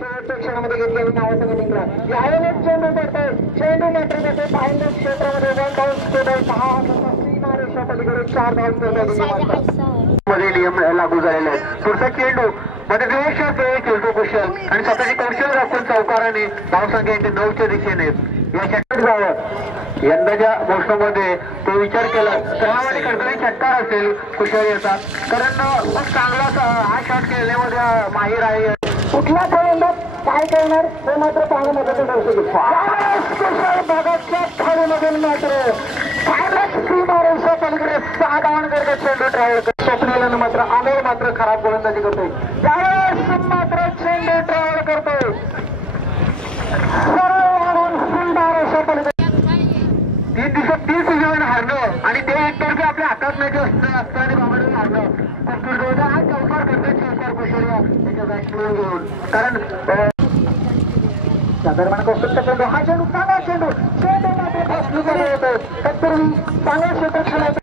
शेवटच्या क्षणामध्ये घेतलेली नावाचा निघला यावेळेस चेंडू पडतोय चेंडू मात्र त्याचे बाहेर क्षेत्रामध्ये 1 डाऊन स्कोर 6 सीमारेषा पलीकडे 4 धाव मध्ये नियम लागू झालेले आहेत. पुढचा चेंडू मध्ये दिवसात खेळतो कुशल आणि स्वतःची कौशल्य दाखवून चौकाराने धावसंख्या 9च्या दिशेने या षटकार जावं. यंदाच्या मोसमामध्ये तो विचार केला त्यामध्ये कडकडी षटकार असेल कुशल याचा कारण खूप चांगला हा शॉट खेळण्यामध्ये माहीर आहे. कुठल्या फलंदाज काय करणार हे मात्र पाहणं महत्वाचं ठरतो. कुशल भागाच्या खेळीमधून मात्र सीमारेषा पलीकडे 6 धावन करत चेंडू ट्रॅव्हल करतो. स्वप्नीला मात्र अमोल मात्र खराब गोलंदाजी करतोय. त्यावेळेस मात्र चेंडू ट्रॅव्हल करतोय सरळ वाढून सीमारेषा पलीकडे 30 सीझन हारलं आणि ते एकतर्फी आपल्या हातात मॅच असतं आणि बाबांनी हारलं. हा चौकार करतोय चौकार कुशल त्याच्या बॅट्समॅन घेऊन कारण साधारण कौशलचा चेंडू हा चेंडू चांगला चेंडू चेंडू मात्र फसलूकडे होतो तत्पूर्वी चांगला क्षेत्रक्षण